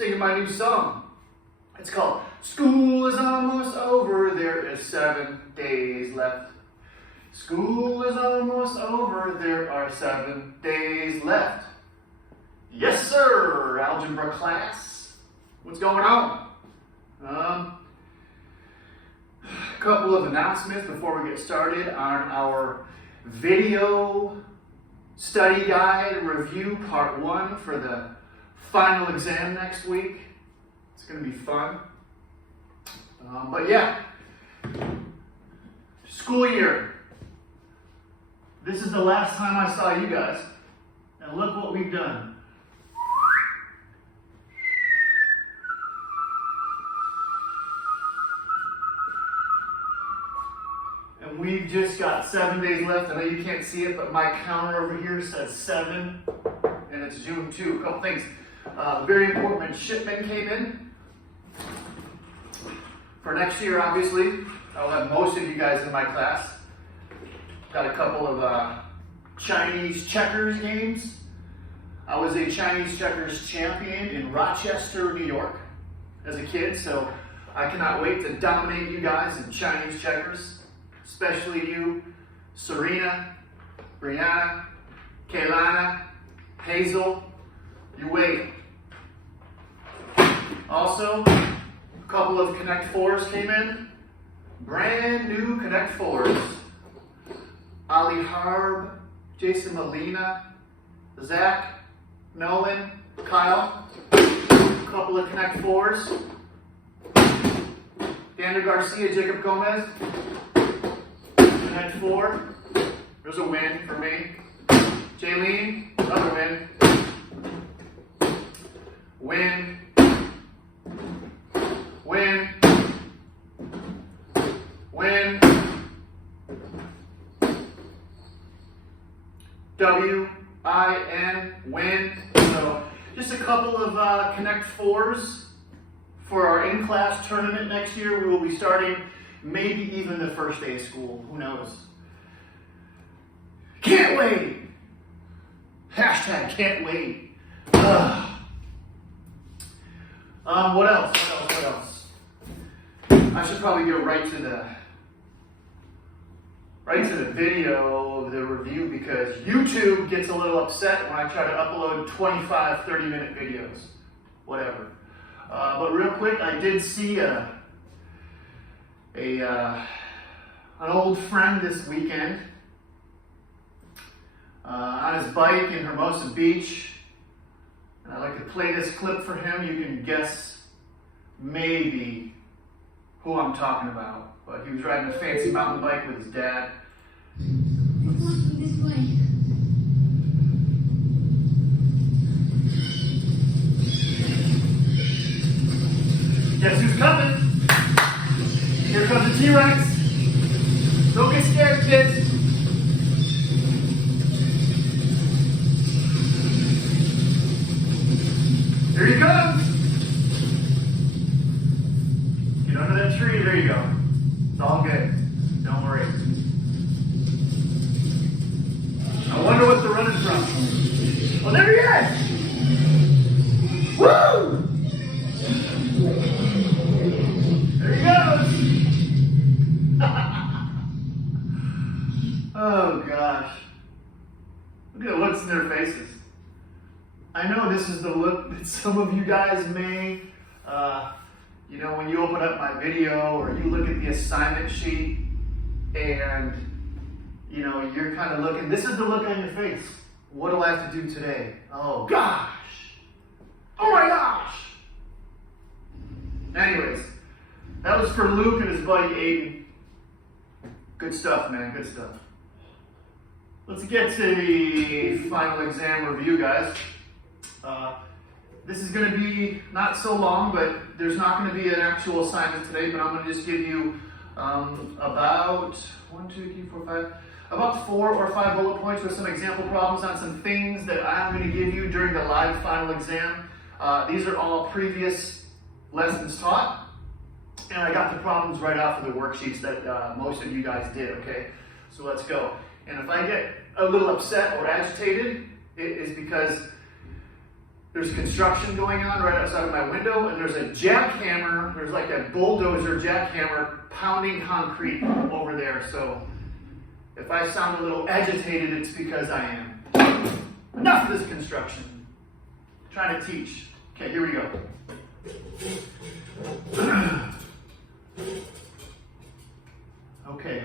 singing my new song. It's called School is Almost Over, There is 7 days left. School is almost over, there are 7 days left. Yes, sir, algebra class. What's going on? A couple of announcements before we get started on our video study guide review part 1 for the final exam next week. It's going to be fun. But yeah, school year. This is the last time I saw you guys. And look what we've done. And we've just got 7 days left. I know you can't see it, but my counter over here says 7. And it's June 2. A couple things. Very important shipment came in. For next year, obviously, I'll have most of you guys in my class. Got a couple of Chinese checkers games. I was a Chinese checkers champion in Rochester, New York as a kid, so I cannot wait to dominate you guys in Chinese checkers, especially you, Serena, Brianna, Kaylana, Hazel. You wait. Also, a couple of Connect 4s came in. Brand new Connect 4s. Ali Harb, Jason Molina, Zach, Nolan, Kyle. A couple of Connect 4s. Daniel Garcia, Jacob Gomez. Connect 4. There's a win for me. Jaylene, another win. Win. Win. Win. W-I-N, win. So just a couple of Connect 4s for our in-class tournament next year. We will be starting maybe even the first day of school. Who knows? Can't wait. Hashtag can't wait. What else? What else? I should probably go right to the video of the review because YouTube gets a little upset when I try to upload 25, 30-minute videos. Whatever. But real quick, I did see an old friend this weekend on his bike in Hermosa Beach. And I'd like to play this clip for him. You can guess maybe who I'm talking about. But he was riding a fancy mountain bike with his dad. It's walking this way. Guess who's coming? Here comes the T-Rex. Don't get scared, kids. Here he comes. Get under that tree. There you go. It's all good. Don't worry. I wonder what they're running from. Well, there he is. Woo! There he goes. Oh, gosh. Look at the looks in their faces. I know this is the look that some of you guys may, when you open up my video or you look at the assignment sheet and, you're kind of looking, this is the look on your face. What do I have to do today? Oh, gosh. Oh, my gosh. Anyways, that was for Luke and his buddy Aiden. Good stuff, man. Good stuff. Let's get to the final exam review, guys. This is going to be not so long, but there's not going to be an actual assignment today, but I'm going to just give you about 4 or 5 bullet points with some example problems on some things that I'm going to give you during the live final exam. These are all previous lessons taught, and I got the problems right off of the worksheets that most of you guys did, okay? So let's go. And if I get a little upset or agitated, it is because There's construction going on right outside of my window, and there's a jackhammer, there's like a bulldozer jackhammer pounding concrete over there. So if I sound a little agitated, it's because I am. Enough of this construction. I'm trying to teach. Okay, here we go. Okay.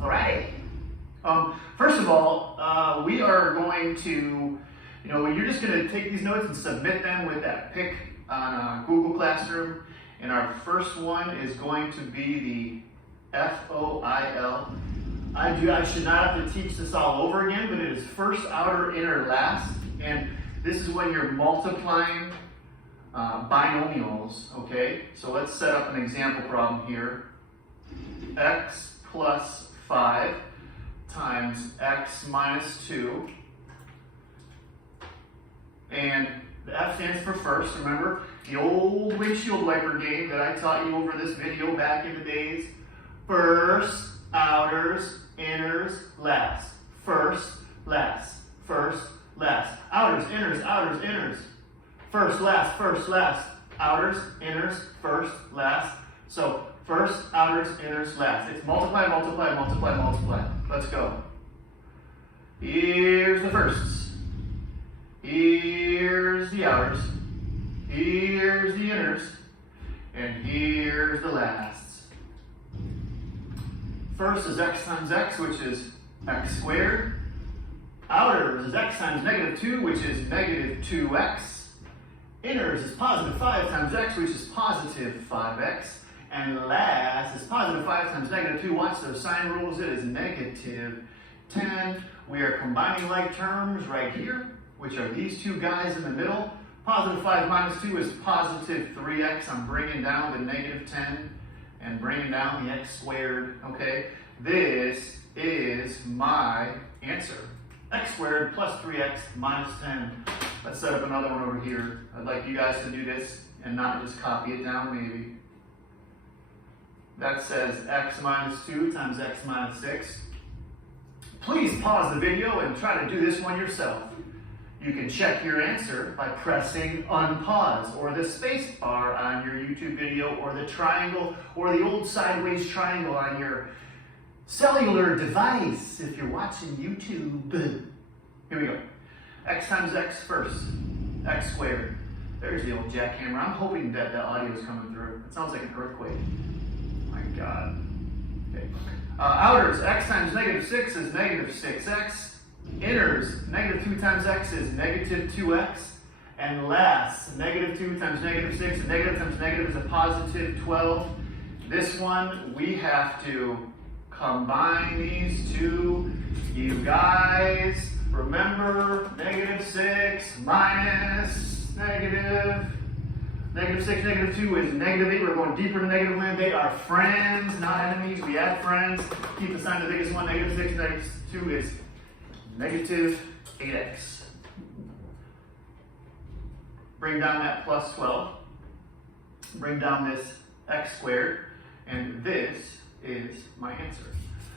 All right. First of all, we are going to, you're just going to take these notes and submit them with that pick on Google Classroom. And our first one is going to be the FOIL. I should not have to teach this all over again, but it is first, outer, inner, last. And this is when you're multiplying binomials, okay? So let's set up an example problem here. X plus 5 times x minus 2. And the F stands for first. Remember the old windshield wiper game that I taught you over this video back in the days? First, outers, inners, last. First, last. First, last. Outers, inners. First, last. Outers, inners, first, last. So first, outers, inners, last. It's multiply. Let's go. Here's the firsts. Here's the outers. Here's the inners. And here's the lasts. First is x times x, which is x squared. Outers is x times negative 2, which is negative 2x. Inners is positive 5 times x, which is positive 5x. And last is positive 5 times negative 2. Watch those sign rules. It is negative 10. We are combining like terms right here, which are these two guys in the middle. Positive 5 minus 2 is positive 3x. I'm bringing down the negative 10 and bringing down the x squared, okay? This is my answer. X squared plus 3x minus 10. Let's set up another one over here. I'd like you guys to do this and not just copy it down, maybe. That says x minus 2 times x minus 6. Please pause the video and try to do this one yourself. You can check your answer by pressing unpause or the space bar on your YouTube video or the triangle or the old sideways triangle on your cellular device if you're watching YouTube. Here we go. X times x first. X squared. There's the old jackhammer. I'm hoping that the audio is coming through. It sounds like an earthquake. My God. Okay. Outers, x times negative 6 is negative 6x. Inners, negative 2 times x is negative 2x. And last, negative 2 times negative 6, and negative times negative is a positive 12. This one, we have to combine these two. You guys, remember, negative 6 minus negative 6, negative 2 is negative 8. We're going deeper to negative land. They are friends, not enemies. We add friends. Keep the sign the biggest one. Negative 6, negative 2 is negative 8x. Bring down that plus 12. Bring down this x squared. And this is my answer.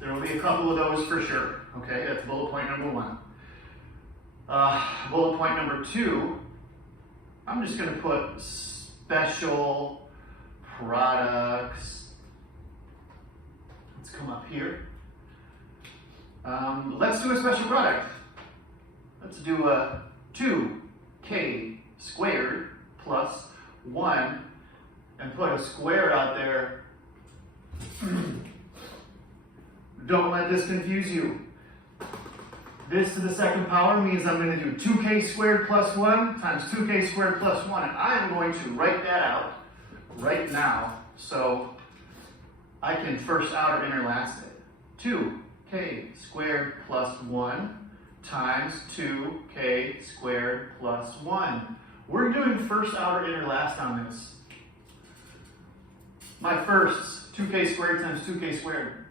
There will be a couple of those for sure. Okay, that's bullet point number 1. Bullet point number 2, I'm just going to put special products. Let's come up here. Let's do a special product. Let's do a 2k squared plus 1 and put a square out there. Don't let this confuse you. This to the second power means I'm going to do 2k squared plus 1 times 2k squared plus 1. And I am going to write that out right now so I can first, outer, inner, last it. 2k squared plus 1 times 2k squared plus 1. We're doing first, outer, inner, last on this. My first, 2k squared times 2k squared.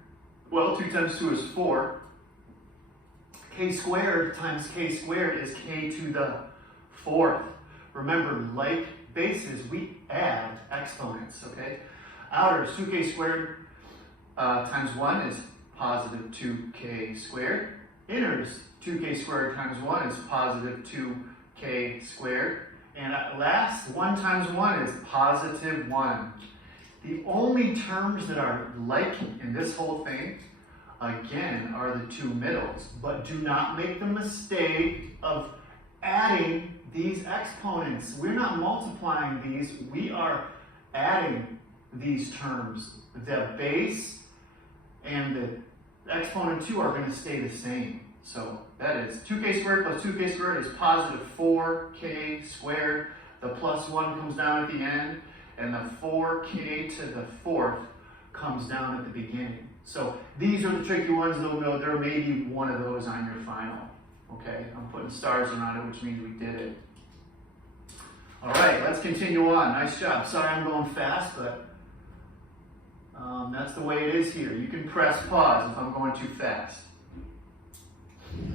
Well, 2 times 2 is 4. K squared times k squared is k to the 4th. Remember, like bases, we add exponents, okay? Outers, 2k squared times 1 is positive 2k squared. enters 2k squared times 1 is positive 2k squared. And at last, 1 times 1 is positive 1. The only terms that are like in this whole thing, again, are the two middles. But do not make the mistake of adding these exponents. We're not multiplying these, we are adding these terms. The base and the exponent 2 are going to stay the same. So that is 2k squared plus 2k squared is positive 4k squared. The plus 1 comes down at the end, and the 4k to the 4th comes down at the beginning. So these are the tricky ones, though. No, there may be one of those on your final. Okay, I'm putting stars around it, which means we did it. All right, let's continue on. Nice job. Sorry I'm going fast, but that's the way it is here. You can press pause if I'm going too fast.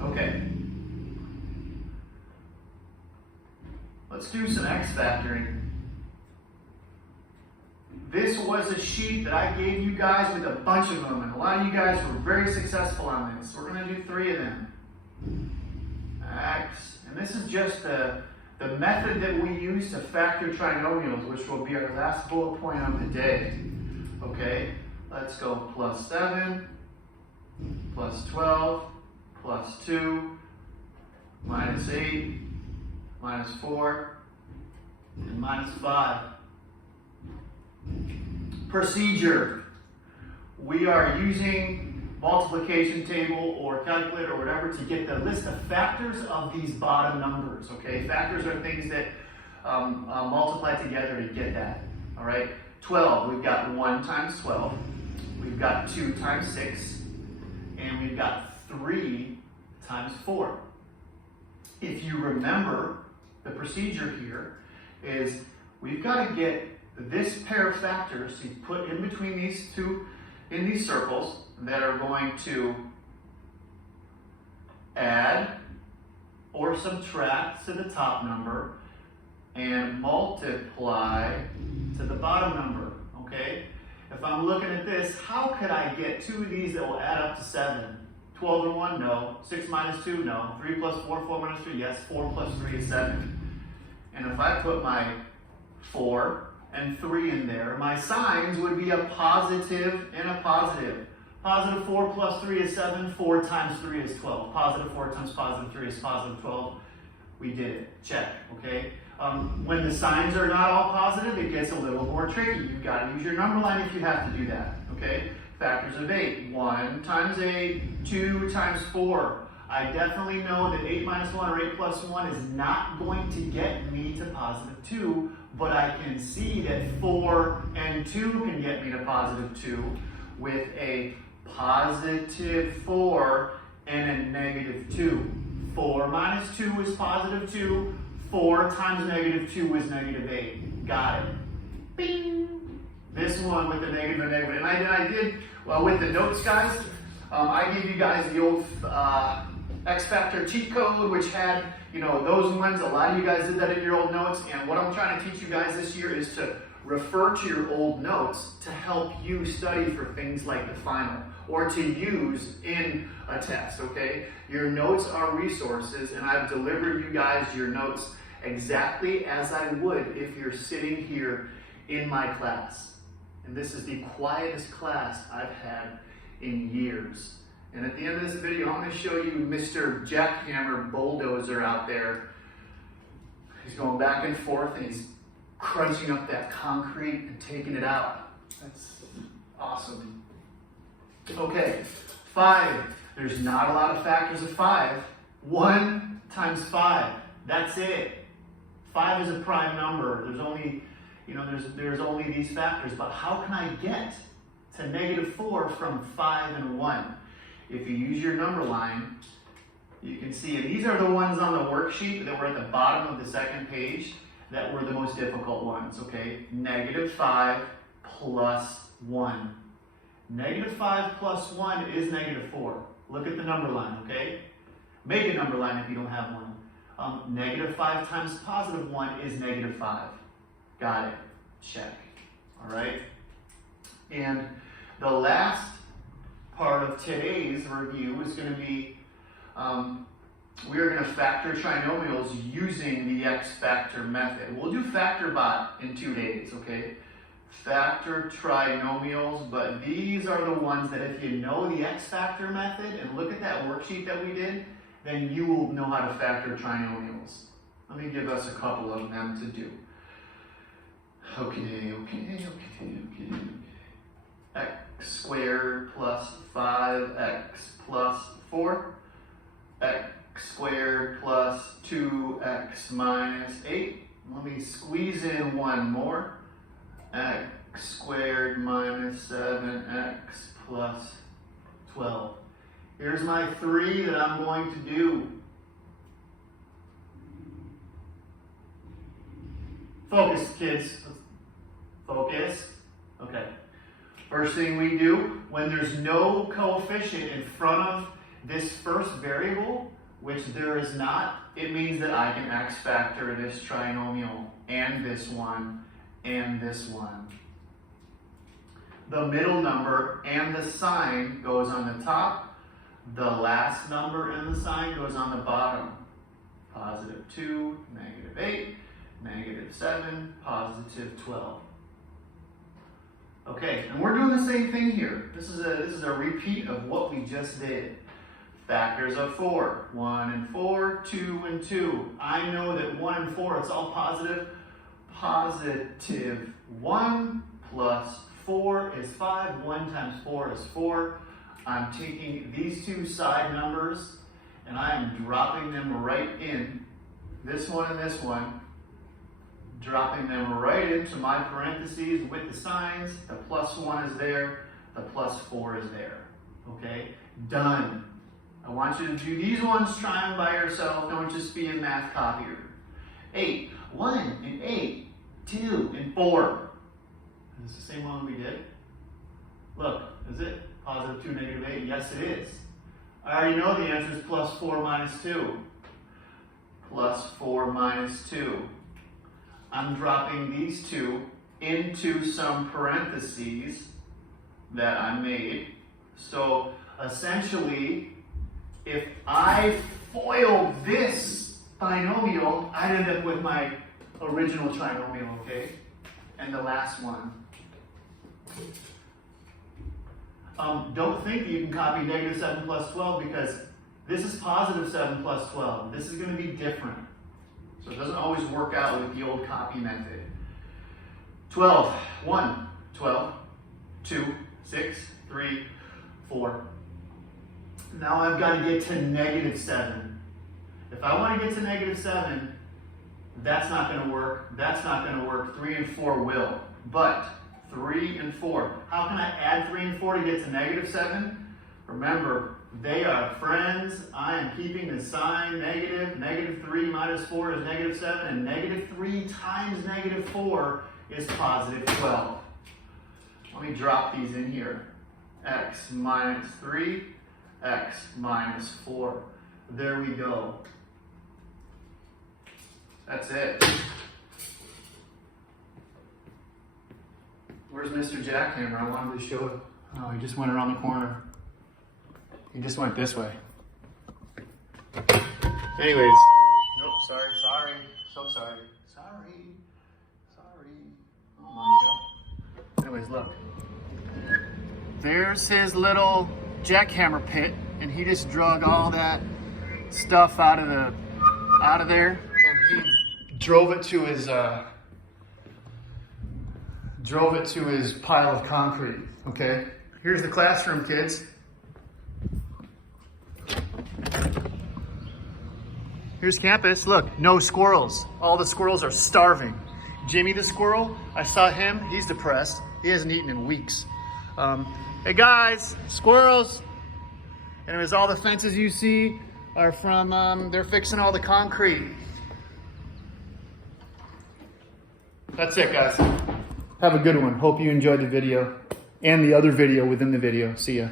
Okay. Let's do some X factoring. This was a sheet that I gave you guys with a bunch of them, and a lot of you guys were very successful on this. We're going to do 3 of them. X, and this is just the method that we use to factor trinomials, which will be our last bullet point of the day. Okay, let's go plus 7, plus 12, plus 2, minus 8, minus 4, and minus 5. Procedure. We are using multiplication table or calculator or whatever to get the list of factors of these bottom numbers. Okay, factors are things that multiply together to get that. All right, 12, we've got 1 times 12, we've got 2 times 6, and we've got 3 times 4. If you remember, the procedure here is we've got to get this pair of factors to put in between these two, in these circles, that are going to add or subtract to the top number and multiply to the bottom number, okay? If I'm looking at this, how could I get 2 of these that will add up to 7? 12 and 1, no. 6 minus 2, no. 3 plus 4, 4 minus 3, yes. 4 plus 3 is 7. And if I put my 4 and 3 in there, my signs would be a positive and a positive. Positive 4 plus 3 is 7. 4 times 3 is 12. Positive 4 times positive 3 is positive 12. We did it. Check, okay? When the signs are not all positive, it gets a little more tricky. You've got to use your number line if you have to do that, okay? Factors of 8. 1 times 8, 2 times 4. I definitely know that 8 minus 1 or 8 plus 1 is not going to get me to positive 2, but I can see that 4 and 2 can get me to positive 2 with a positive 4 and a negative 2. 4 minus 2 is positive 2. 4 times negative 2 is negative 8. Got it. Bing! This one with the negative and negative. And I did, well, with the notes, guys, I gave you guys the old X Factor cheat code, which had, you know, those ones. A lot of you guys did that in your old notes. And what I'm trying to teach you guys this year is to refer to your old notes to help you study for things like the final or to use in a test, okay? Your notes are resources, and I've delivered you guys your notes exactly as I would if you're sitting here in my class. And this is the quietest class I've had in years. And at the end of this video, I'm going to show you Mr. Jackhammer Bulldozer out there. He's going back and forth, and he's crunching up that concrete and taking it out. That's awesome. Okay, 5. There's not a lot of factors of 5. 1 times 5. That's it. 5 is a prime number. There's only, you know, there's only these factors. But how can I get to negative 4 from 5 and 1? If you use your number line, you can see, and these are the ones on the worksheet that were at the bottom of the second page that were the most difficult ones, okay? Negative 5 plus 1. Negative 5 plus 1 is negative 4. Look at the number line, okay? Make a number line if you don't have one. Negative 5 times positive 1 is negative 5. Got it. Check. All right? And the last part of today's review is going to be We are going to factor trinomials using the X factor method. We'll do factor bot in 2 days, okay? Factor trinomials, but these are the ones that if you know the X factor method and look at that worksheet that we did, then you will know how to factor trinomials. Let me give us a couple of them to do. Okay. X squared plus 5x plus 4. X squared plus 2x minus 8. Let me squeeze in one more. X squared minus 7x plus 12. Here's my 3 that I'm going to do. Focus, kids. Focus. Okay. First thing we do, when there's no coefficient in front of this first variable, which there is not, it means that I can X factor this trinomial and this one and this one. The middle number and the sign goes on the top. The last number and the sign goes on the bottom. Positive 2, negative 8, negative 7, positive 12. Okay, and we're doing the same thing here. This is a repeat of what we just did. Factors of 4, 1 and 4, 2 and 2. I know that 1 and 4, it's all positive. Positive 1 plus 4 is 5. 1 times 4 is 4. I'm taking these two side numbers and I am dropping them right in. This one and this one. Dropping them right into my parentheses with the signs. The plus 1 is there. The plus 4 is there. Okay? Done. I want you to do these ones, try them by yourself. Don't just be a math copier. 8, 1 and 8, 2 and 4. Is this the same one we did? Look, is it? Positive 2, negative 8. Yes, it is. I already know the answer is plus 4 minus 2. Plus 4 minus 2. I'm dropping these two into some parentheses that I made. So essentially, if I FOIL this binomial, I'd end up with my original trinomial, okay? And the last one. Don't think that you can copy negative 7 plus 12 because this is positive 7 plus 12. This is going to be different. So it doesn't always work out with the old copy method. 12, 1, 12, 2, 6, 3, 4. Now I've got to get to negative 7. If I want to get to negative 7, that's not going to work. That's not going to work. 3 and 4 will. But 3 and 4. How can I add 3 and 4 to get to negative 7? Remember, they are friends. I am keeping the sign negative. Negative 3 minus 4 is negative 7. And negative 3 times negative 4 is positive 12. Let me drop these in here. X minus 3, X minus 4. There we go. That's it. Where's Mr. Jackhammer? I wanted to show it. Oh, he just went around the corner. He just went this way. Anyways. Nope, sorry. So sorry. Sorry. Oh my God. Anyways, look. There's his little jackhammer pit, and he just drug all that stuff out of there, and he drove it to his pile of concrete. Okay, here's the classroom, kids. Here's campus. Look, no squirrels. All the squirrels are starving. Jimmy the squirrel, I saw him. He's depressed. He hasn't eaten in weeks. Hey guys, squirrels. Anyways, all the fences you see are from, they're fixing all the concrete. That's it, guys. Have a good one. Hope you enjoyed the video and the other video within the video. See ya.